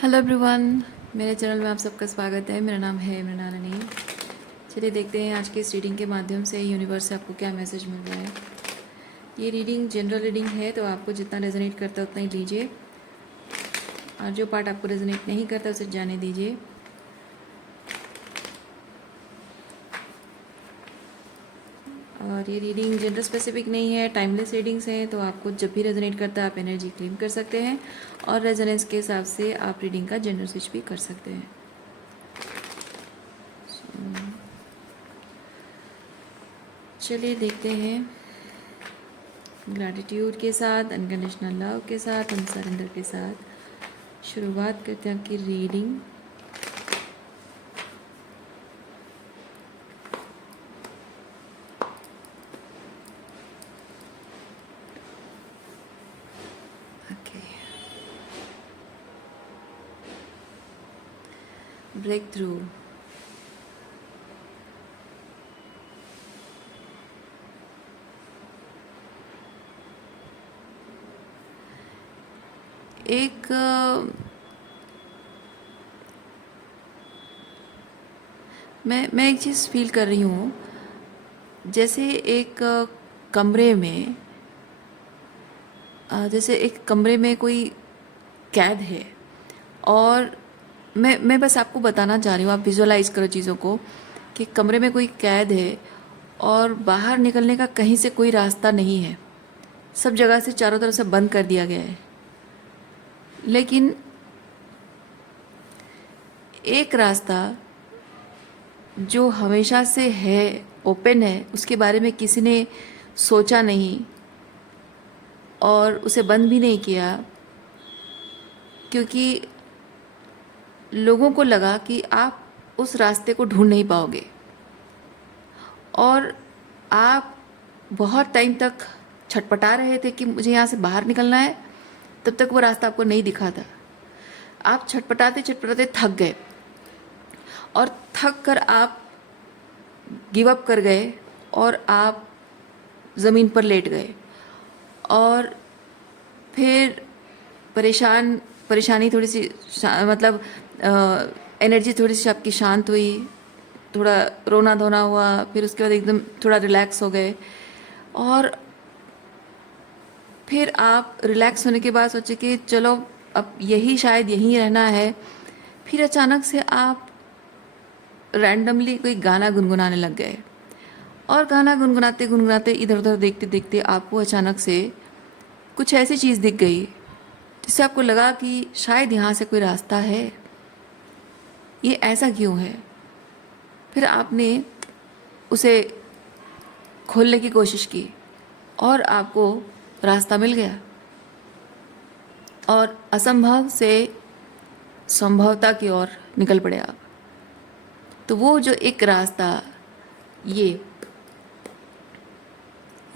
Hello everyone, मेरे channel में आप सबका स्वागत है। मेरा नाम है मृणाल अनिल। चलिए देखते हैं आज की इस रीडिंग के माध्यम से यूनिवर्स से आपको क्या मैसेज मिल रहा है। ये रीडिंग जनरल रीडिंग है, तो आपको जितना रेजोनेट करता है उतना ही लीजिए, और जो पार्ट आपको रेजोनेट नहीं करता उसे जाने दीजिए। और ये रीडिंग जेंडर स्पेसिफिक नहीं है, टाइमलेस रीडिंग्स हैं, तो आपको जब भी रेजोनेट करता है आप एनर्जी क्लेम कर सकते हैं, और रेजोनेंस के हिसाब से आप रीडिंग का जेंडर स्विच भी कर सकते हैं। चलिए देखते हैं। ग्रैटिट्यूड के साथ, अनकंडीशनल लव के साथ, अनसरेंडर के साथ शुरुआत करते हैं आपकी रीडिंग। Okay, break through. एक मैं एक चीज़ फील कर रही हूँ, जैसे एक कमरे में जैसे एक कमरे में कोई कैद है, और मैं बस आपको बताना चाह रही हूँ, आप विजुअलाइज करो चीज़ों को, कि कमरे में कोई कैद है और बाहर निकलने का कहीं से कोई रास्ता नहीं है। सब जगह से चारों तरफ से बंद कर दिया गया है, लेकिन एक रास्ता जो हमेशा से है, ओपन है, उसके बारे में किसी ने सोचा नहीं और उसे बंद भी नहीं किया, क्योंकि लोगों को लगा कि आप उस रास्ते को ढूंढ नहीं पाओगे, और आप बहुत टाइम तक छटपटा रहे थे कि मुझे यहाँ से बाहर निकलना है। तब तक वो रास्ता आपको नहीं दिखा था। आप छटपटाते छटपटाते थक गए, और थक कर आप गिव अप कर गए, और आप ज़मीन पर लेट गए, और फिर परेशानी थोड़ी सी मतलब एनर्जी थोड़ी सी आपकी शांत हुई, थोड़ा रोना धोना हुआ, फिर उसके बाद एकदम थोड़ा रिलैक्स हो गए, और फिर आप रिलैक्स होने के बाद सोचे कि चलो अब यही शायद यहीं रहना है। फिर अचानक से आप रैंडमली कोई गाना गुनगुनाने लग गए, और गाना गुनगुनाते गुनगुनाते इधर उधर देखते देखते आपको अचानक से कुछ ऐसी चीज़ दिख गई जिससे आपको लगा कि शायद यहाँ से कोई रास्ता है। ये ऐसा क्यों है? फिर आपने उसे खोलने की कोशिश की, और आपको रास्ता मिल गया, और असंभव से संभवता की ओर निकल पड़े आप। तो वो जो एक रास्ता, ये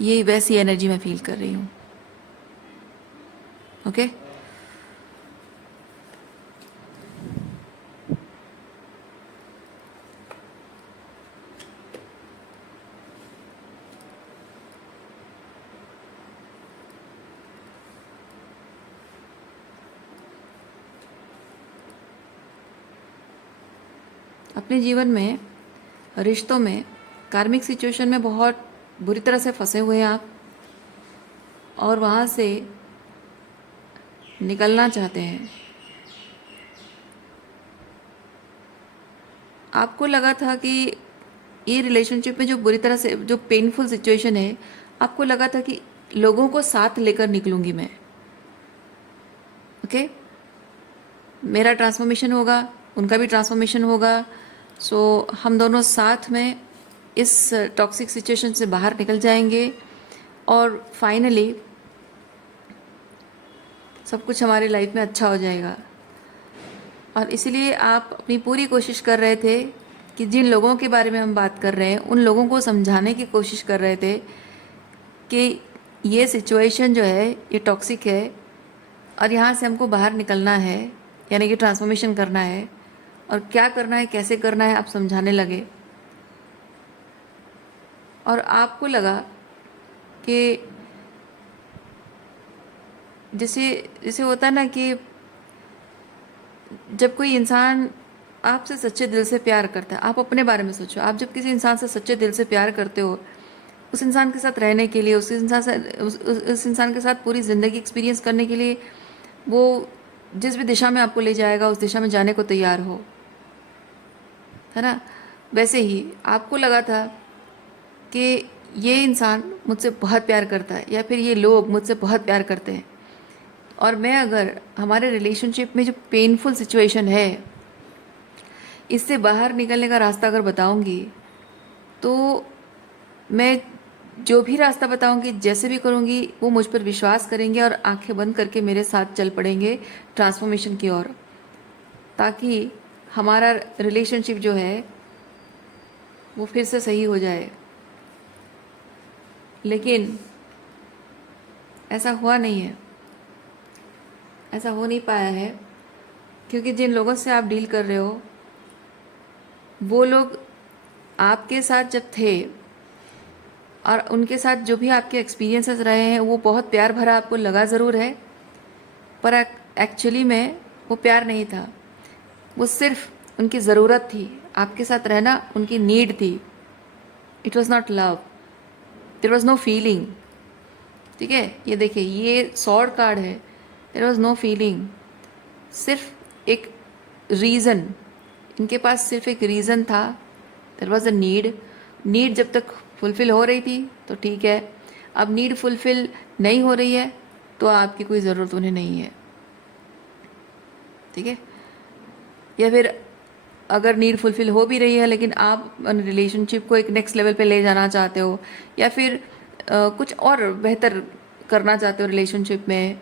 ये वैसी एनर्जी मैं फील कर रही हूँ। ओके, अपने जीवन में, रिश्तों में, कार्मिक सिचुएशन में बहुत बुरी तरह से फंसे हुए हैं आप, और वहाँ से निकलना चाहते हैं। आपको लगा था कि ये रिलेशनशिप में जो बुरी तरह से, जो पेनफुल सिचुएशन है, आपको लगा था कि लोगों को साथ लेकर निकलूंगी मैं। ओके, मेरा ट्रांसफॉर्मेशन होगा, उनका भी ट्रांसफॉर्मेशन होगा, सो हम दोनों साथ में इस टॉक्सिक सिचुएशन से बाहर निकल जाएंगे, और फाइनली सब कुछ हमारी लाइफ में अच्छा हो जाएगा। और इसलिए आप अपनी पूरी कोशिश कर रहे थे कि जिन लोगों के बारे में हम बात कर रहे हैं, उन लोगों को समझाने की कोशिश कर रहे थे कि ये सिचुएशन जो है ये टॉक्सिक है, और यहाँ से हमको बाहर निकलना है, यानी कि ट्रांसफॉर्मेशन करना है, और क्या करना है, कैसे करना है, आप समझाने लगे। और आपको लगा कि जैसे जैसे होता है ना कि जब कोई इंसान आपसे सच्चे दिल से प्यार करता है, आप अपने बारे में सोचो, आप जब किसी इंसान से सच्चे दिल से प्यार करते हो, उस इंसान के साथ रहने के लिए, उस इंसान के साथ पूरी ज़िंदगी एक्सपीरियंस करने के लिए, वो जिस भी दिशा में आपको ले जाएगा उस दिशा में जाने को तैयार हो, है ना। वैसे ही आपको लगा था कि ये इंसान मुझसे बहुत प्यार करता है या फिर ये लोग मुझसे बहुत प्यार करते हैं, और मैं अगर हमारे रिलेशनशिप में जो पेनफुल सिचुएशन है इससे बाहर निकलने का रास्ता अगर बताऊंगी, तो मैं जो भी रास्ता बताऊंगी, जैसे भी करूंगी, वो मुझ पर विश्वास करेंगे और आंखें बंद करके मेरे साथ चल पड़ेंगे ट्रांसफॉर्मेशन की ओर, ताकि हमारा रिलेशनशिप जो है वो फिर से सही हो जाए। लेकिन ऐसा हुआ नहीं है, ऐसा हो नहीं पाया है, क्योंकि जिन लोगों से आप डील कर रहे हो वो लोग आपके साथ जब थे और उनके साथ जो भी आपके एक्सपीरियंसेस रहे हैं वो बहुत प्यार भरा आपको लगा ज़रूर है, पर एक्चुअली में वो प्यार नहीं था, वो सिर्फ उनकी ज़रूरत थी, आपके साथ रहना उनकी नीड थी। It was not love, there was no feeling. ठीक है, ये देखिए, ये सॉर्ड कार्ड है, देयर वॉज़ नो फीलिंग, सिर्फ एक रीज़न, इनके पास सिर्फ एक रीज़न था, there was a need. Need जब तक फुलफ़िल हो रही थी तो ठीक है, अब नीड फुलफ़िल नहीं हो रही है तो आपकी कोई ज़रूरत उन्हें नहीं है। ठीक है, या फिर अगर नीड फुलफ़िल हो भी रही है लेकिन आप रिलेशनशिप को एक नेक्स्ट लेवल पे ले जाना चाहते हो, या फिर कुछ और बेहतर करना चाहते हो रिलेशनशिप में,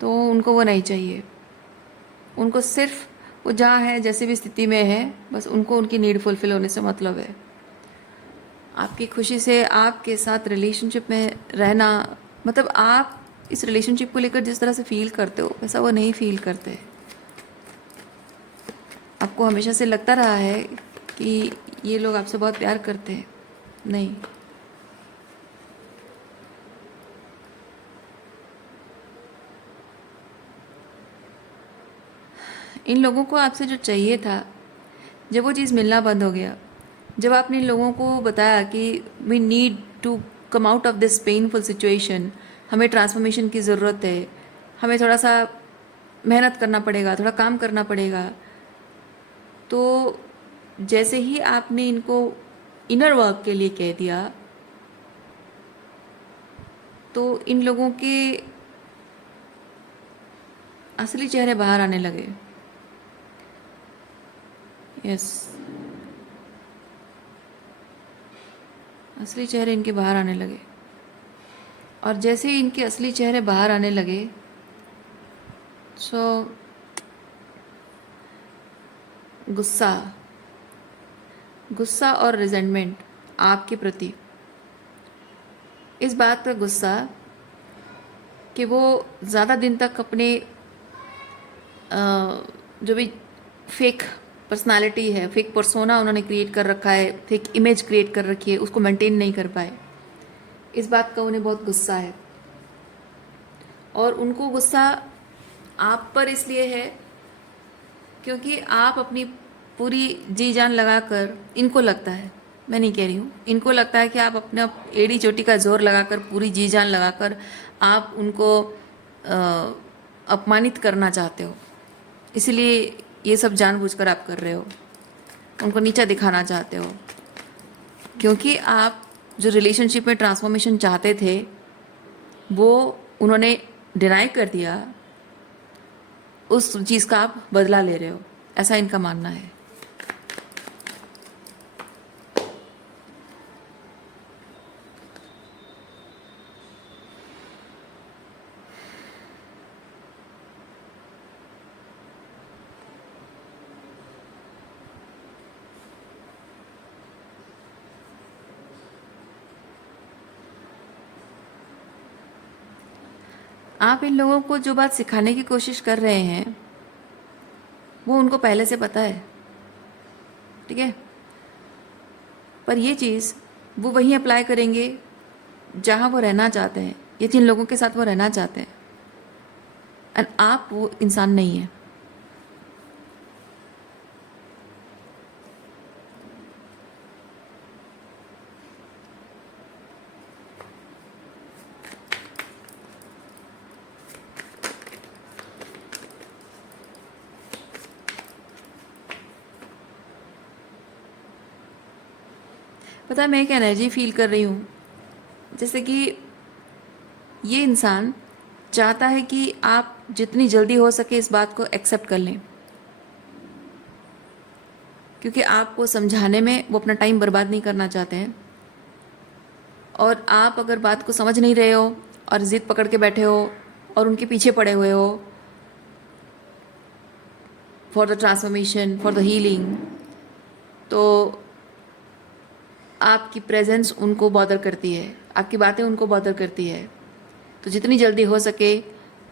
तो उनको वो नहीं चाहिए। उनको सिर्फ वो जहाँ है, जैसे भी स्थिति में है, बस उनको उनकी नीड फुलफ़िल होने से मतलब है। आपकी खुशी से आपके साथ रिलेशनशिप में रहना, मतलब आप इस रिलेशनशिप को लेकर जिस तरह से फील करते हो वैसा वो नहीं फील करते। आपको हमेशा से लगता रहा है कि ये लोग आपसे बहुत प्यार करते हैं, नहीं। इन लोगों को आपसे जो चाहिए था, जब वो चीज़ मिलना बंद हो गया, जब आपने इन लोगों को बताया कि we need to come out of this painful situation, हमें ट्रांसफॉर्मेशन की ज़रूरत है, हमें थोड़ा सा मेहनत करना पड़ेगा, थोड़ा काम करना पड़ेगा, तो जैसे ही आपने इनको इनर वर्क के लिए कह दिया, तो इन लोगों के असली चेहरे बाहर आने लगे। यस, असली चेहरे इनके बाहर आने लगे, और जैसे ही इनके असली चेहरे बाहर आने लगे, सो गुस्सा, गुस्सा और रिजेंटमेंट आपके प्रति, इस बात का गुस्सा कि वो ज़्यादा दिन तक अपने जो भी फेक पर्सनालिटी है, फेक पर्सोना उन्होंने क्रिएट कर रखा है, फेक इमेज क्रिएट कर रखी है, उसको मेंटेन नहीं कर पाए। इस बात का उन्हें बहुत गुस्सा है, और उनको गुस्सा आप पर इसलिए है क्योंकि आप अपनी पूरी जी जान लगाकर, इनको लगता है, मैं नहीं कह रही हूँ, इनको लगता है कि आप अपने एड़ी चोटी का जोर लगाकर, पूरी जी जान लगाकर आप उनको अपमानित करना चाहते हो, इसलिए ये सब जानबूझकर आप कर रहे हो, उनको नीचा दिखाना चाहते हो, क्योंकि आप जो रिलेशनशिप में ट्रांसफॉर्मेशन चाहते थे वो उन्होंने डिनाई कर दिया, उस चीज़ का आप बदला ले रहे हो, ऐसा इनका मानना है। आप इन लोगों को जो बात सिखाने की कोशिश कर रहे हैं वो उनको पहले से पता है, ठीक है, पर ये चीज़ वो वहीं अप्लाई करेंगे जहाँ वो रहना चाहते हैं, या जिन लोगों के साथ वो रहना चाहते हैं, एंड आप वो इंसान नहीं है। पता है मैं एक एनर्जी फील कर रही हूँ, जैसे कि ये इंसान चाहता है कि आप जितनी जल्दी हो सके इस बात को एक्सेप्ट कर लें, क्योंकि आपको समझाने में वो अपना टाइम बर्बाद नहीं करना चाहते हैं। और आप अगर बात को समझ नहीं रहे हो और ज़िद पकड़ के बैठे हो और उनके पीछे पड़े हुए हो for the transformation, for the healing, तो आपकी प्रेजेंस उनको बॉदर करती है, आपकी बातें उनको बॉदर करती है। तो जितनी जल्दी हो सके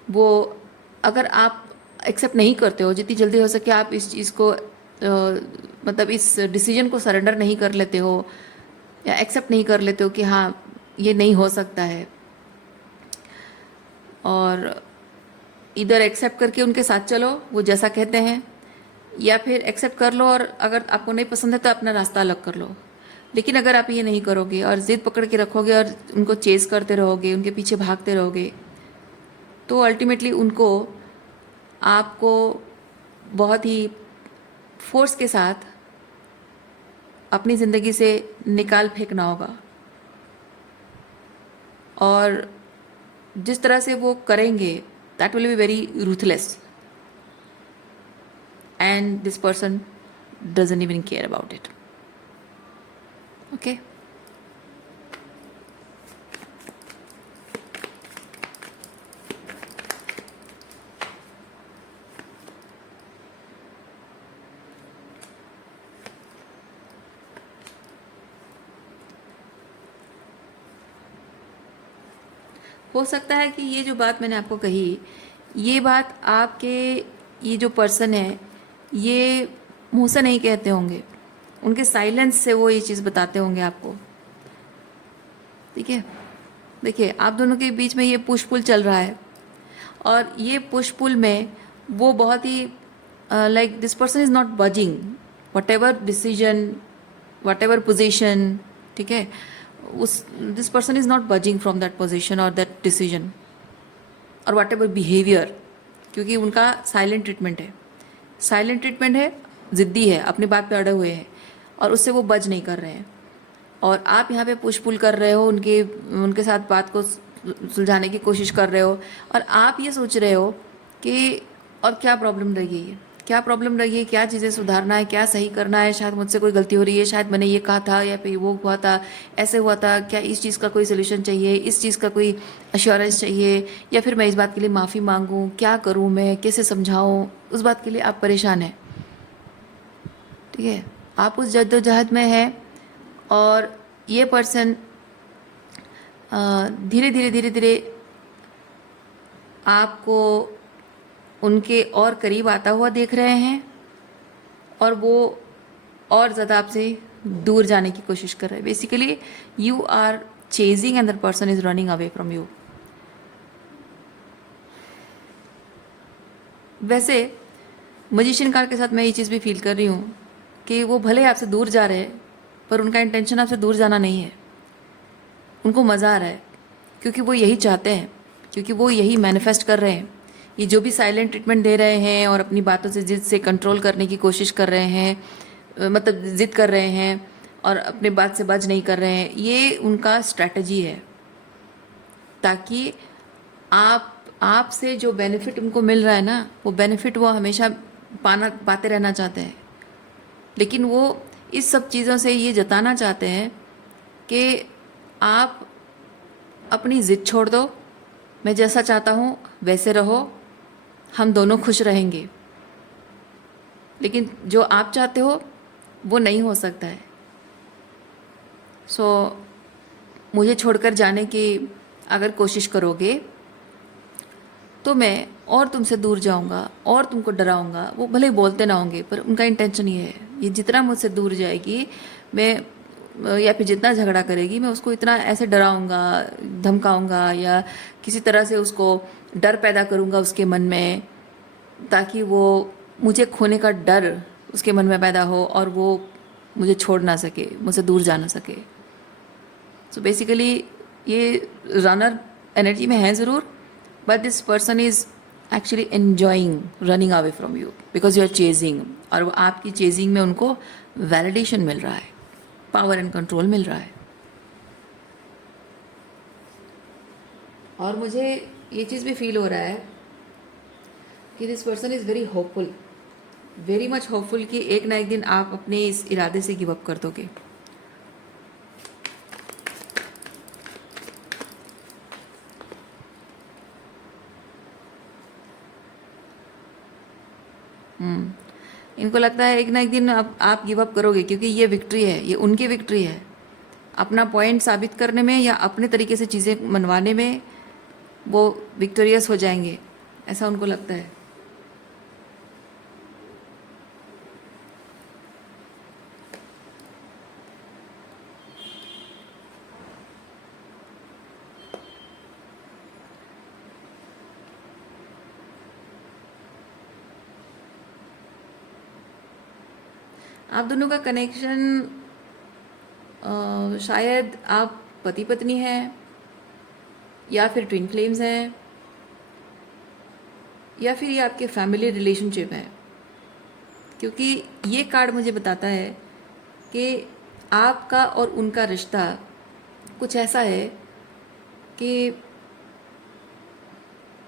वो, अगर आप एक्सेप्ट नहीं करते हो, जितनी जल्दी हो सके आप इस चीज़ को मतलब इस डिसीजन को सरेंडर नहीं कर लेते हो या एक्सेप्ट नहीं कर लेते हो कि हाँ ये नहीं हो सकता है, और इधर एक्सेप्ट करके उनके साथ चलो वो जैसा कहते हैं, या फिर एक्सेप्ट कर लो और अगर आपको नहीं पसंद है तो अपना रास्ता अलग कर लो। लेकिन अगर आप ये नहीं करोगे और ज़िद पकड़ के रखोगे और उनको चेस करते रहोगे, उनके पीछे भागते रहोगे, तो अल्टीमेटली उनको आपको बहुत ही फोर्स के साथ अपनी ज़िंदगी से निकाल फेंकना होगा। और जिस तरह से वो करेंगे that will be very ruthless, and this person doesn't even care about it. Okay, हो सकता है कि ये जो बात मैंने आपको कही, ये बात आपके ये जो पर्सन है ये मुंह से नहीं कहते होंगे, उनके साइलेंस से वो ये चीज़ बताते होंगे आपको। ठीक है, देखिए आप दोनों के बीच में ये पुश पुल चल रहा है, और ये पुश पुल में वो बहुत ही like this person is not budging, whatever decision, whatever position, ठीक है, उस this person is not budging from that position और दैट डिसीजन और वट एवर बिहेवियर, क्योंकि उनका साइलेंट ट्रीटमेंट है, साइलेंट ट्रीटमेंट है, ज़िद्दी है, अपनी बात पे अड़े हुए हैं और उससे वो बज नहीं कर रहे हैं। और आप यहाँ पे पुश पुल कर रहे हो, उनके साथ बात को सुलझाने की कोशिश कर रहे हो, और आप ये सोच रहे हो कि और क्या प्रॉब्लम रह गई है, क्या प्रॉब्लम रही है, क्या चीज़ें सुधारना है, क्या सही करना है, शायद मुझसे कोई गलती हो रही है, शायद मैंने ये कहा था या फिर वो हुआ था, ऐसे हुआ था, क्या इस चीज़ का कोई सोल्यूशन चाहिए, इस चीज़ का कोई अश्योरेंस चाहिए, या फिर मैं इस बात के लिए माफ़ी मांगूँ, क्या करूँ मैं, कैसे समझाऊँ, उस बात के लिए आप परेशान हैं। ठीक है, आप उस जद्दोजहद में हैं, और ये पर्सन धीरे धीरे धीरे धीरे आपको उनके और करीब आता हुआ देख रहे हैं, और वो और ज़्यादा आपसे दूर जाने की कोशिश कर रहे हैं। Basically you are chasing and the person is running away from you. वैसे मजिशियन कार्ड के साथ मैं ये चीज़ भी फील कर रही हूँ कि वो भले आपसे दूर जा रहे हैं, पर उनका इंटेंशन आपसे दूर जाना नहीं है, उनको मज़ा आ रहा है, क्योंकि वो यही चाहते हैं, क्योंकि वो यही मैनिफेस्ट कर रहे हैं। ये जो भी साइलेंट ट्रीटमेंट दे रहे हैं और अपनी बातों से जिद से कंट्रोल करने की कोशिश कर रहे हैं, मतलब जिद कर रहे हैं और अपने बात से बच नहीं कर रहे हैं, ये उनका स्ट्रैटेजी है, ताकि आपसे जो बेनिफिट उनको मिल रहा है ना, वो बेनिफिट वो हमेशा पाते रहना चाहते हैं। लेकिन वो इस सब चीज़ों से ये जताना चाहते हैं कि आप अपनी ज़िद छोड़ दो, मैं जैसा चाहता हूँ वैसे रहो, हम दोनों खुश रहेंगे। लेकिन जो आप चाहते हो वो नहीं हो सकता है। मुझे छोड़कर जाने की अगर कोशिश करोगे तो मैं और तुमसे दूर जाऊंगा और तुमको डराऊंगा। वो भले ही बोलते ना होंगे, पर उनका इंटेंशन ये है, ये जितना मुझसे दूर जाएगी मैं, या फिर जितना झगड़ा करेगी मैं उसको इतना ऐसे डराऊंगा, धमकाऊंगा, या किसी तरह से उसको डर पैदा करूंगा उसके मन में, ताकि वो मुझे खोने का डर उसके मन में पैदा हो और वो मुझे छोड़ ना सके, मुझसे दूर जा ना सके। बेसिकली ये रनर एनर्जी में है ज़रूर, but this person is actually enjoying running away from you because you are chasing, और वो आपकी चेजिंग में उनको वैलिडेशन मिल रहा है। पावर एंड कंट्रोल मिल रहा है। और मुझे ये चीज़ भी फील हो रहा है कि this person is very hopeful, very much hopeful कि एक ना एक दिन आप अपने इस इरादे से गिव अप कर दोगे। इनको लगता है एक ना एक दिन आप गिव अप करोगे, क्योंकि ये विक्ट्री है, ये उनकी विक्ट्री है। अपना पॉइंट साबित करने में या अपने तरीके से चीज़ें मनवाने में वो विक्टोरियस हो जाएंगे, ऐसा उनको लगता है। आप दोनों का कनेक्शन शायद आप पति पत्नी हैं, या फिर ट्विन फ्लेम्स हैं, या फिर ये आपके फैमिली रिलेशनशिप है। क्योंकि ये कार्ड मुझे बताता है कि आपका और उनका रिश्ता कुछ ऐसा है कि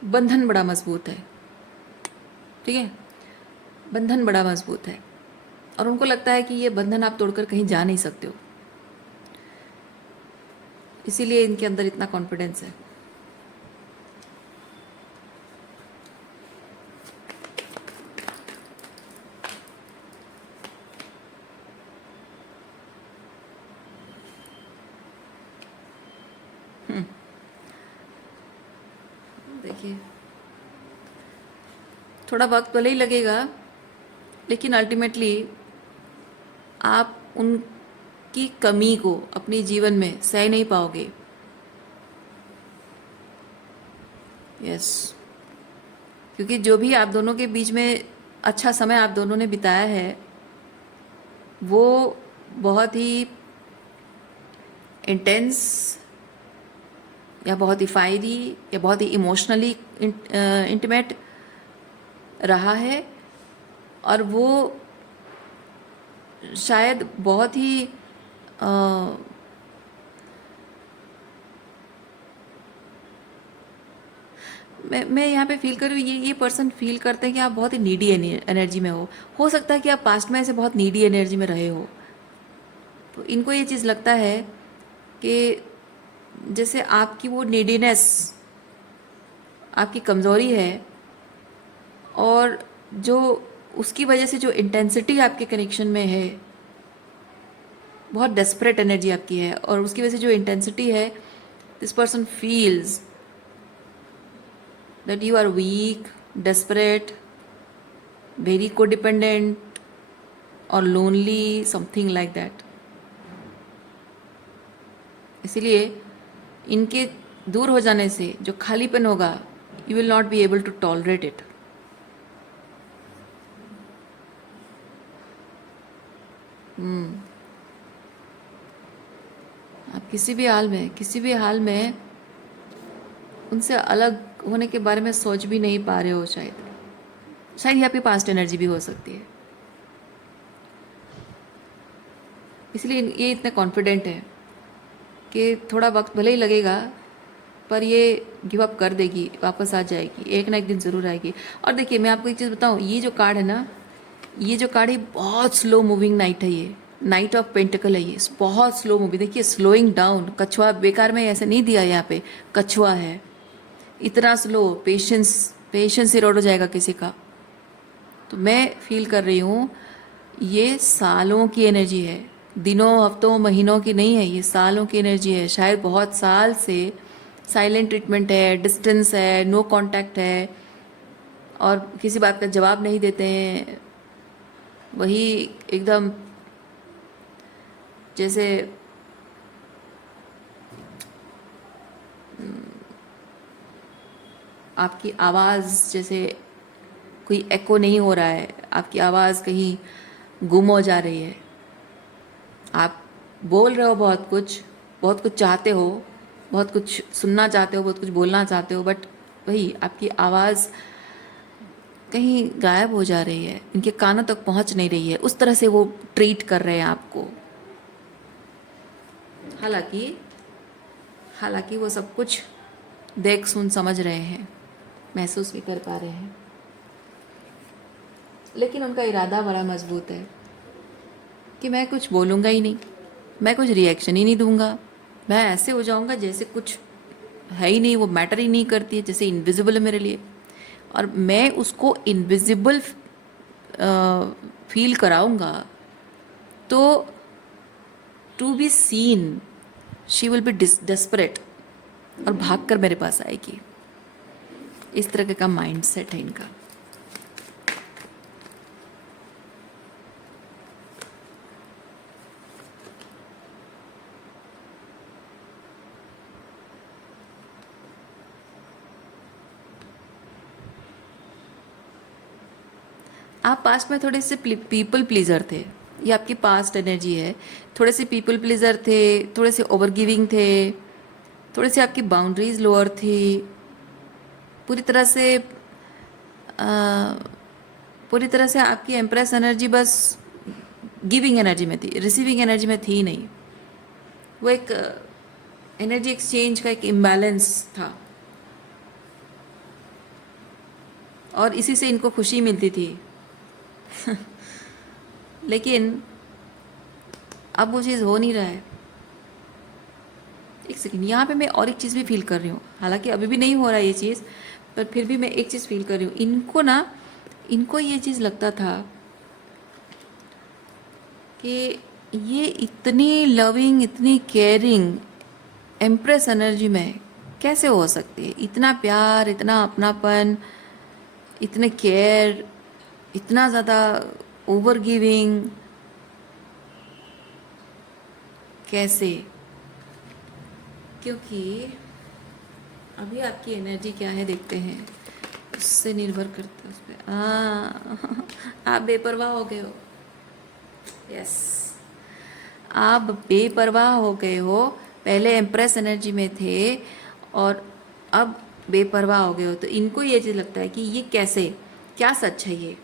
बंधन बड़ा मजबूत है, ठीक है, बंधन बड़ा मजबूत है, और उनको लगता है कि ये बंधन आप तोड़कर कहीं जा नहीं सकते हो, इसीलिए इनके अंदर इतना कॉन्फिडेंस है। देखिए, थोड़ा वक्त भले ही लगेगा, लेकिन अल्टीमेटली आप उनकी कमी को अपने जीवन में सह नहीं पाओगे। यस, क्योंकि जो भी आप दोनों के बीच में अच्छा समय आप दोनों ने बिताया है, वो बहुत ही इंटेंस या बहुत ही फायरी या बहुत ही इमोशनली इंटीमेट रहा है, और वो शायद बहुत ही मैं यहाँ पे फील कर रही हूँ, ये पर्सन फील करते हैं कि आप बहुत ही नीडी एनर्जी में हो सकता है कि आप पास्ट में ऐसे बहुत नीडी एनर्जी में रहे हो, तो इनको ये चीज़ लगता है कि जैसे आपकी वो नीडीनेस आपकी कमज़ोरी है, और जो उसकी वजह से जो इंटेंसिटी आपके कनेक्शन में है, बहुत डेस्परेट एनर्जी आपकी है, और उसकी वजह से जो इंटेंसिटी है, this person feels that you are weak, desperate, very codependent or lonely, something like that. इसीलिए इनके दूर हो जाने से जो खालीपन होगा, you will not be able to tolerate it. आप किसी भी हाल में उनसे अलग होने के बारे में सोच भी नहीं पा रहे हो। शायद ये आपकी पास्ट एनर्जी भी हो सकती है, इसलिए ये इतने कॉन्फिडेंट है कि थोड़ा वक्त भले ही लगेगा, पर ये गिव अप कर देगी, वापस आ जाएगी, एक ना एक दिन ज़रूर आएगी। और देखिए, मैं आपको एक चीज़ बताऊँ, ये जो कार्ड है ना, ये जो कार्ड है बहुत स्लो मूविंग नाइट है, ये नाइट ऑफ पेंटिकल है, ये बहुत स्लो मूवी। देखिए, स्लोइंग डाउन, कछुआ बेकार में ऐसे नहीं दिया, यहाँ पे कछुआ है, इतना स्लो, पेशेंस इरोड हो जाएगा किसी का। तो मैं फील कर रही हूँ ये सालों की एनर्जी है, दिनों हफ्तों महीनों की नहीं है, ये सालों की एनर्जी है। शायद बहुत साल से साइलेंट ट्रीटमेंट है, डिस्टेंस है, नो कांटेक्ट है, और किसी बात का जवाब नहीं देते हैं, वही एकदम जैसे आपकी आवाज़ जैसे कोई एको नहीं हो रहा है, आपकी आवाज़ कहीं गुम हो जा रही है। आप बोल रहे हो बहुत कुछ चाहते हो, बहुत कुछ सुनना चाहते हो, बहुत कुछ बोलना चाहते हो, बट वही आपकी आवाज़ कहीं गायब हो जा रही है, इनके कानों तक पहुंच नहीं रही है। उस तरह से वो ट्रीट कर रहे हैं आपको। हालांकि हालांकि वो सब कुछ देख सुन समझ रहे हैं, महसूस भी कर पा रहे हैं, लेकिन उनका इरादा बड़ा मजबूत है कि मैं कुछ बोलूँगा ही नहीं, मैं कुछ रिएक्शन ही नहीं दूंगा, मैं ऐसे हो जाऊंगा जैसे कुछ है ही नहीं, वो मैटर ही नहीं करती है, जैसे इनविजिबल है मेरे लिए, और मैं उसको इनविजिबल फील कराऊंगा तो to be seen she will be desperate और भाग कर मेरे पास आएगी। इस तरह का माइंड सेट है इनका। आप पास्ट में थोड़े से पीपल प्लीजर थे, ये आपकी पास्ट एनर्जी है। थोड़े से पीपल प्लीजर थे, थोड़े से ओवर गिविंग थे, थोड़ी सी आपकी बाउंड्रीज लोअर थी, पूरी तरह से पूरी तरह से आपकी एम्प्रेस एनर्जी बस गिविंग एनर्जी में थी, रिसीविंग एनर्जी में थी नहीं। वो एक एनर्जी एक्सचेंज का एक इम्बैलेंस था और इसी से इनको खुशी मिलती थी। लेकिन अब वो चीज़ हो नहीं रहा है। एक सेकेंड, यहाँ पे मैं और एक चीज़ भी फील कर रही हूँ, हालांकि अभी भी नहीं हो रहा है ये चीज़, पर फिर भी मैं एक चीज़ फील कर रही हूँ। इनको ये चीज़ लगता था कि ये इतनी लविंग, इतनी केयरिंग एम्प्रेस एनर्जी में कैसे हो सकती है, इतना प्यार, इतना अपनापन, इतने केयर, इतना ज़्यादा ओवर गिविंग, कैसे? क्योंकि अभी आपकी एनर्जी क्या है देखते हैं, उससे निर्भर करता है उस पर। आप बेपरवाह हो गए हो। यस, आप बेपरवाह हो गए हो। पहले एम्प्रेस एनर्जी में थे और अब बेपरवाह हो गए हो। तो इनको ये चीज़ लगता है कि ये कैसे, क्या सच है ये।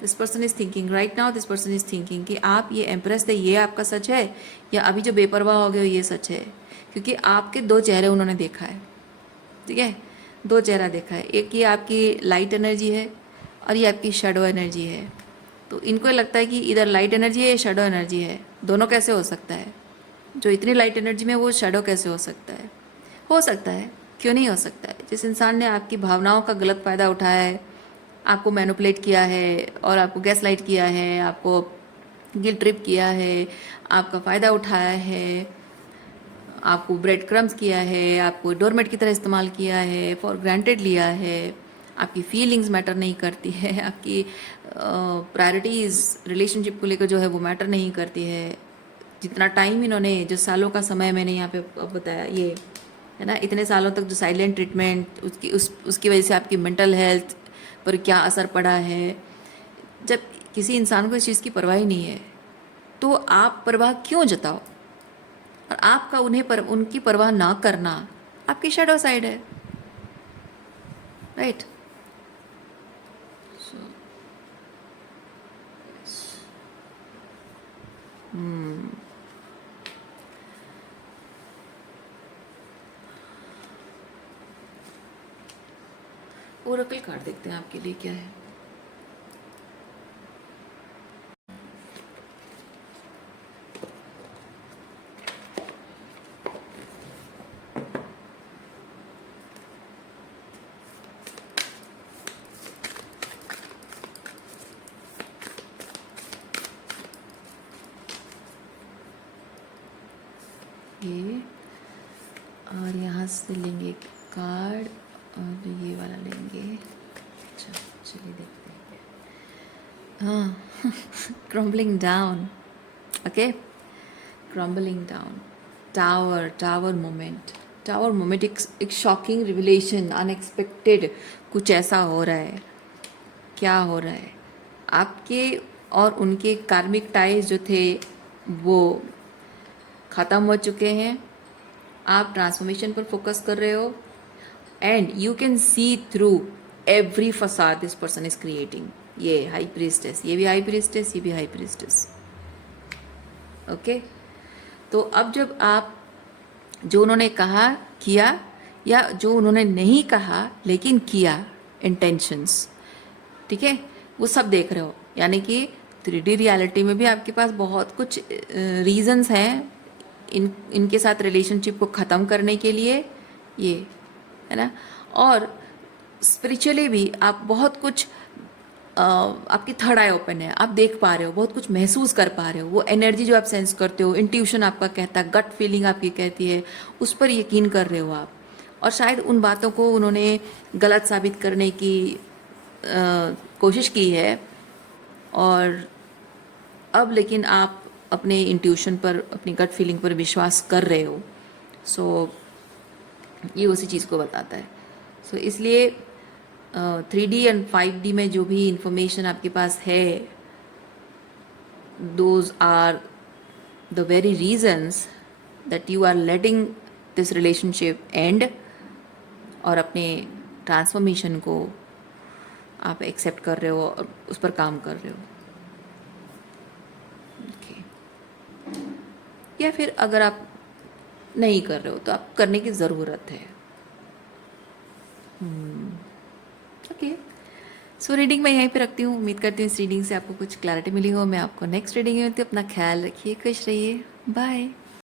This person is thinking right now, this person is thinking कि आप ये एम्प्रेस थे, ये आपका सच है, या अभी जो बेपरवाह हो गए हो ये सच है। क्योंकि आपके दो चेहरे उन्होंने देखा है, ठीक है, दो चेहरा देखा है। एक ये आपकी लाइट एनर्जी है और ये आपकी शेडो एनर्जी है। तो इनको लगता है कि इधर लाइट एनर्जी है, ये शेडो एनर्जी है, दोनों कैसे हो सकता है? जो इतनी लाइट एनर्जी में वो शेडो कैसे हो सकता है? हो सकता है, क्यों नहीं हो सकता है। जिस इंसान ने आपकी भावनाओं का गलत फ़ायदा उठाया है, आपको मैनिपुलेट किया है और आपको गैस लाइट किया है, आपको गिल्ट ट्रिप किया है, आपका फ़ायदा उठाया है, आपको ब्रेड क्रम्स किया है, आपको डोरमेट की तरह इस्तेमाल किया है, फॉर ग्रांटेड लिया है, आपकी फीलिंग्स मैटर नहीं करती है, आपकी प्रायोरिटीज़ रिलेशनशिप को लेकर जो है वो मैटर नहीं करती है। जितना टाइम इन्होंने, जो सालों का समय मैंने यहाँ पे बताया, ये है ना, इतने सालों तक जो साइलेंट ट्रीटमेंट, उसकी वजह से आपकी मेंटल हेल्थ पर क्या असर पड़ा है। जब किसी इंसान को इस चीज़ की परवाह ही नहीं है तो आप परवाह क्यों जताओ? और आपका उनकी परवाह ना करना आपकी शैडो साइड है, राइट? ओरेकल कार्ड देखते हैं आपके लिए क्या है। ये और यहाँ से लेंगे कार्ड और ये वाला लेंगे। अच्छा, चलिए देखते हैं। हाँ, crumbling down, okay, crumbling down, tower moment, एक शॉकिंग रिविलेशन, अनएक्सपेक्टेड कुछ ऐसा हो रहा है। क्या हो रहा है? आपके और उनके कार्मिक टाइज जो थे वो ख़त्म हो चुके हैं। आप ट्रांसफॉर्मेशन पर फोकस कर रहे हो and you can see through every फसाद दिस पर्सन इज क्रिएटिंग। ये हाई प्रीस्टेस, ये भी हाई प्रीस्टेस, ये भी हाई प्रीस्टेस, ओके। तो अब जब आप जो उन्होंने कहा किया, या जो उन्होंने नहीं कहा लेकिन किया, इंटेंशंस, ठीक है, वो सब देख रहे हो। यानी कि 3D रियलिटी में भी आपके पास बहुत कुछ रीजंस हैं इनके साथ रिलेशनशिप को ख़त्म करने के लिए, ये है ना। और स्पिरिचुअली भी आप बहुत कुछ आपकी थर्ड आई ओपन है, आप देख पा रहे हो, बहुत कुछ महसूस कर पा रहे हो। वो एनर्जी जो आप सेंस करते हो, इंट्यूशन आपका कहता है, गट फीलिंग आपकी कहती है, उस पर यकीन कर रहे हो आप। और शायद उन बातों को उन्होंने गलत साबित करने की कोशिश की है, और अब लेकिन आप अपने इंट्यूशन पर, अपनी गट फीलिंग पर विश्वास कर रहे हो। सो ये उसी चीज़ को बताता है। सो इसलिए 3D एंड 5D में जो भी इंफॉर्मेशन आपके पास है, those are the very reasons that you are letting this relationship end, और अपने ट्रांसफॉर्मेशन को आप एक्सेप्ट कर रहे हो और उस पर काम कर रहे हो। okay. या फिर अगर आप नहीं कर रहे हो तो आप करने की ज़रूरत है। ओके, सो रीडिंग मैं यहीं पे रखती हूँ। उम्मीद करती हूँ इस रीडिंग से आपको कुछ क्लैरिटी मिली हो। मैं आपको नेक्स्ट रीडिंग में मिलती हूँ। अपना ख्याल रखिए, खुश रहिए, बाय।